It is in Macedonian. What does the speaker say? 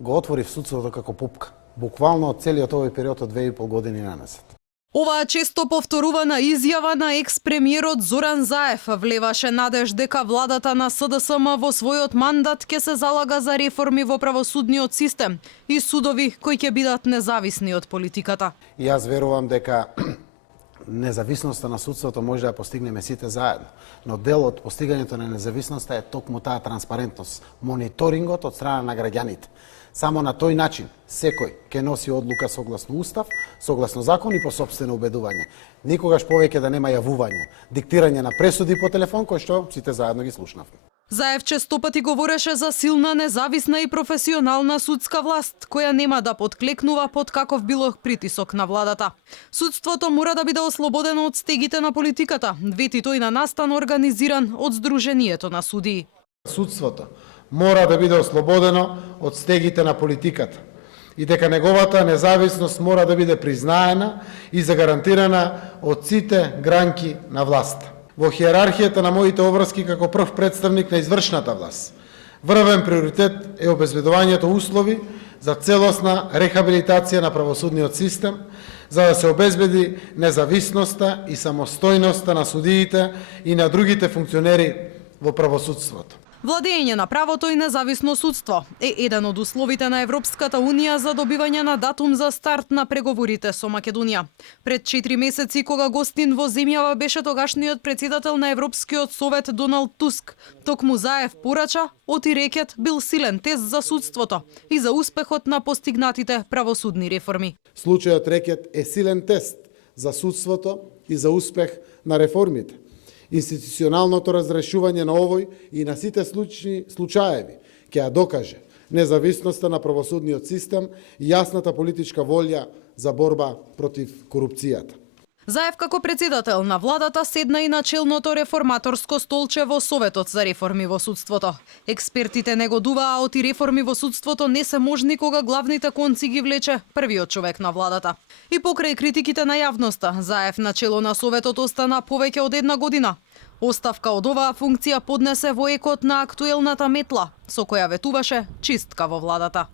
го отвори судството како пупка. Буквално од целиот овој период од 2,5 години нанесет. Оваа често повторувана изјава на екс-премиерот Зоран Заев влеваше надеж дека владата на СДСМ во својот мандат ќе се залага за реформи во правосудниот систем и судови кои ќе бидат независни од политиката. И јас верувам дека независноста на судството може да ја постигнеме сите заедно, но дел од постигањето на независноста е токму таа транспарентност, мониторингот од страна на граѓаните. Само на тој начин секој ќе носи одлука согласно устав, согласно закон и по сопствено убедување. Никогаш повеќе да нема јавување, диктирање на пресуди по телефон кои што сите заедно ги слушнавме. Заев често пати говореше за силна, независна и професионална судска власт, која нема да подклекнува под каков било притисок на владата. Судството мора да биде ослободено од стегите на политиката, вети тој на настан организиран од Сдруженијето на судии. Судството мора да биде ослободено од стегите на политиката и дека неговата независност мора да биде признаена и загарантирана од сите гранки на власта. Во хиерархијата на моите обврски како прв представник на извршната власт, врвен приоритет е обезбедувањето услови за целосна рехабилитација на правосудниот систем, за да се обезбеди независноста и самостојноста на судиите и на другите функционери во правосудството. Владење на правото и независно судство е еден од условите на Европската Унија за добивање на датум за старт на преговорите со Македонија. Пред 4 месеци, кога гостин во земјава беше тогашниот председател на Европскиот совет Доналд Туск, токму Заев порача, оти рекет бил силен тест за судството и за успехот на постигнатите правосудни реформи. Случајот рекет е силен тест за судството и за успех на реформите. Институционалното разрешување на овој и на сите случаеви ќе ја докаже независноста на правосудниот систем и јасната политичка волја за борба против корупцијата. Заев како председател на владата седна и на челното реформаторско столче во Советот за реформи во судството. Експертите негодуваа оти реформи во судството не се можни кога главните конци ги влече првиот човек на владата. И покрај критиките на јавноста, Заев на чело на Советот остана повеќе од 1 година. Оставка од оваа функција поднесе во екот на актуелната метла, со која ветуваше чистка во владата.